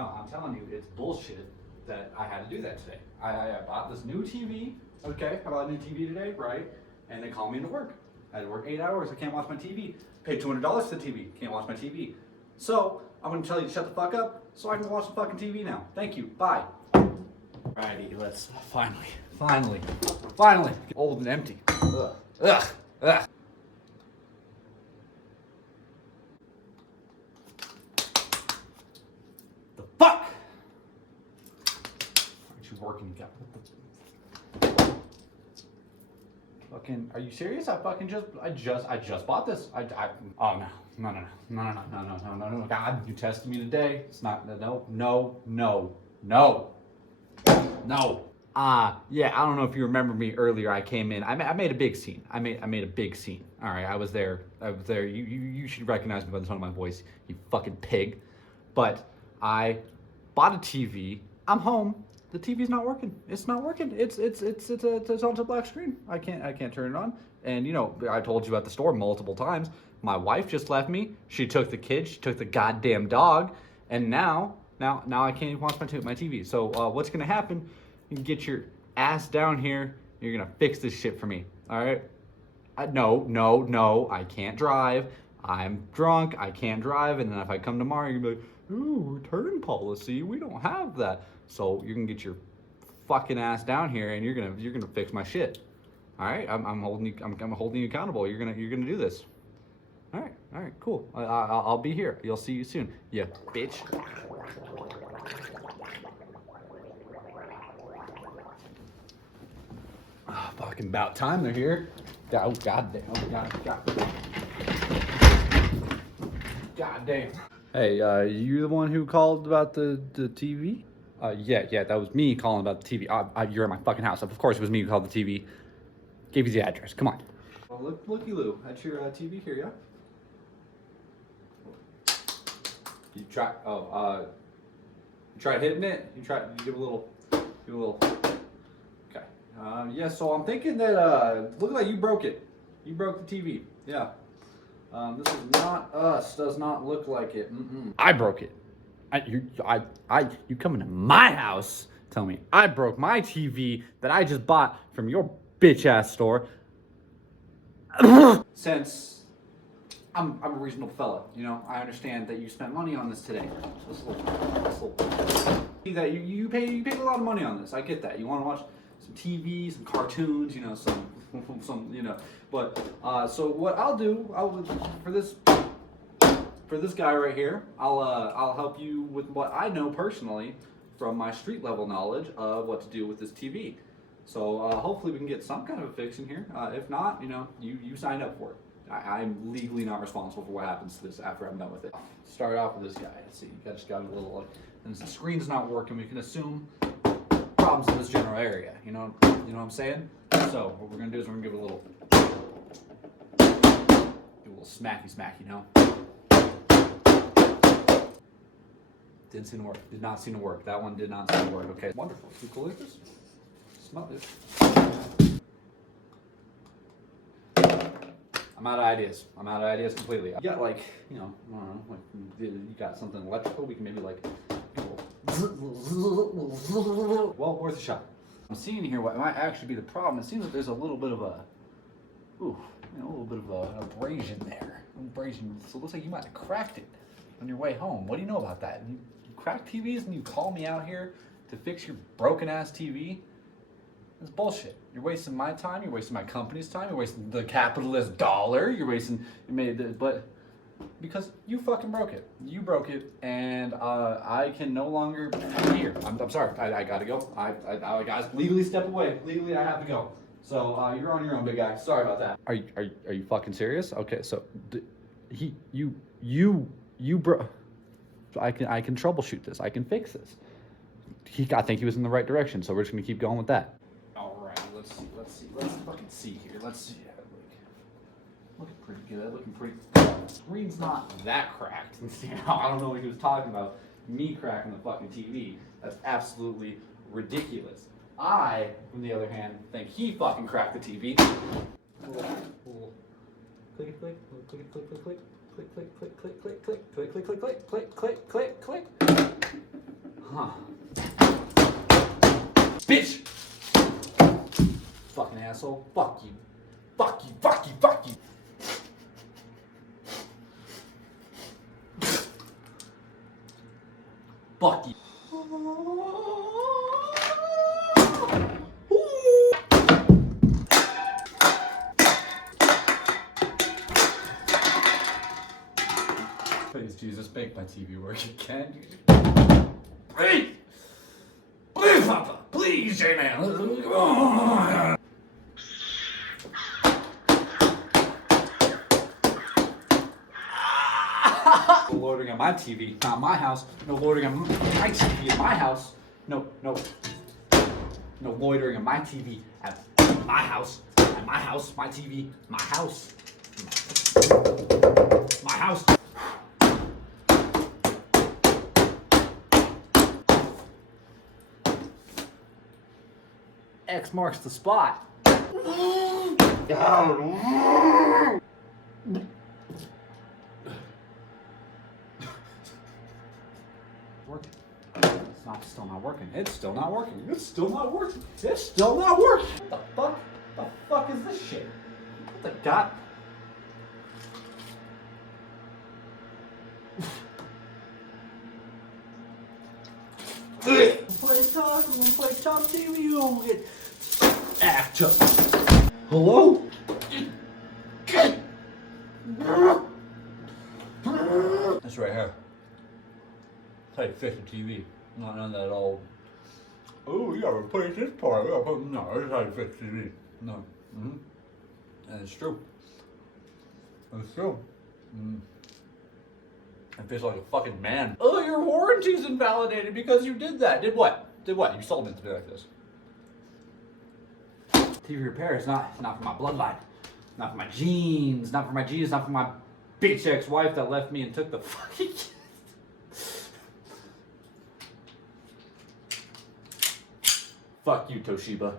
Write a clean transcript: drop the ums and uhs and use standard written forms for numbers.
No, I'm telling you, it's bullshit that I had to do that today. I bought this new TV. Okay, I bought a new TV today, right? And they called me into work. I had to work 8 hours. I can't watch my TV. Paid $200 for the TV. Can't watch my TV. So I'm gonna tell you to shut the fuck up so I can watch the fucking TV now. Thank you. Bye. Alrighty, let's finally, old and empty. Ugh, ugh, ugh. The fuck? Aren't you working? You got fucking. Are you serious? I just bought this. Oh no. God, you tested me today. It's not. No. Yeah, I don't know if you remember me earlier. I came in. I made a big scene. I made a big scene. All right, I was there. You should recognize me by the tone of my voice, you fucking pig. But I bought a TV. I'm home. The TV's not working. It's not working. It's on a black screen. I can't turn it on. And you know, I told you at the store multiple times. My wife just left me. She took the kids. She took the goddamn dog. And now I can't even watch my TV. So what's gonna happen? You can get your ass down here. You're gonna fix this shit for me. All right? No. I can't drive. I'm drunk. I can't drive. And then if I come tomorrow, you're gonna be like, ooh, return policy. We don't have that. So you're gonna get your fucking ass down here, and you're gonna fix my shit. All right? I'm holding you accountable. You're gonna do this. All right, cool. I'll be here. You'll see you soon. Yeah, bitch. Oh, fucking about time they're here. Oh, goddamn. Goddamn. Hey, you the one who called about the TV? Yeah, that was me calling about the TV. You're at my fucking house. Of course it was me who called the TV. Gave you the address. Come on. Well, looky Lou. That's your TV here, yeah? You tried hitting it? You give a little. Okay. Yeah, so I'm thinking that, look like you broke it. You broke the TV. Yeah. This is not us. Does not look like it. I broke it. You come into my house, tell me I broke my TV that I just bought from your bitch ass store. Since I'm a reasonable fella, you know, I understand that you spent money on this today. So this little that you paid a lot of money on this. I get that. You want to watch some TV, some cartoons, you know, some you know. But so what I'll do, for this guy right here, I'll help you with what I know personally from my street level knowledge of what to do with this TV. So hopefully we can get some kind of a fix in here. If not, you know, you signed up for it. I'm legally not responsible for what happens to this after I'm done with it. Start off with this guy. Let's see, you just got a little, and the screen's not working. We can assume problems in this general area. You know what I'm saying? So what we're gonna do is we're gonna give it a little smacky, you know. Didn't seem to work. Did not seem to work. That one did not seem to work. Okay, wonderful. Too cool is this? Smell this. I'm out of ideas. Completely. You got like, you know, I don't know, like you got something electrical. We can maybe like, well, worth a shot. I'm seeing here what might actually be the problem. It seems like there's a little bit of a, an abrasion there. So it looks like you might have cracked it on your way home. What do you know about that? You crack TVs and you call me out here to fix your broken ass TV? That's bullshit. You're wasting my time. You're wasting my company's time. You're wasting the capitalist dollar. But because you fucking broke it. You broke it, and I can no longer be here. I'm sorry. I gotta go. I guys legally step away. Legally, I have to go. So you're on your own, big guy. Sorry about that. Are you fucking serious? Okay, so you broke. I can troubleshoot this. I can fix this. I think he was in the right direction. So we're just gonna keep going with that. Let's fucking see here. Let's see. Looking pretty good. Screen's not that cracked. I don't know what he was talking about. Me cracking the fucking TV. That's absolutely ridiculous. I, on the other hand, think he fucking cracked the TV. Click. Huh. Bitch! Fucking asshole. Fuck you. Fuck you, fuck you, fuck you. Fuck you. Please, Jesus, make my TV work again. Please! Please, Papa! Please, J-Man! No loitering on my TV, not my house. No loitering on my TV at my house. No loitering on my TV at my house. At my house, my TV, my house. My house. X marks the spot. Working. Still not working. It's still not working. It's still not working. It's still not working. What the fuck? What the fuck is this shit? What the god? Play top TV, you don't get act up. Hello? That's right here. That's how you fix a TV. Not none of that old. Oh, you gotta replace this part. No, that's how you fix TV. No. Mm-hmm. And it's true. It's true. It feels like a fucking man. Oh, your warranty's invalidated because you did that. Did what? Did what? You sold it to be like this. TV repair is not for my bloodline. Not for my genes. Not for my genes. Not for my bitch ex-wife that left me and took the fucking... Fuck you, Toshiba.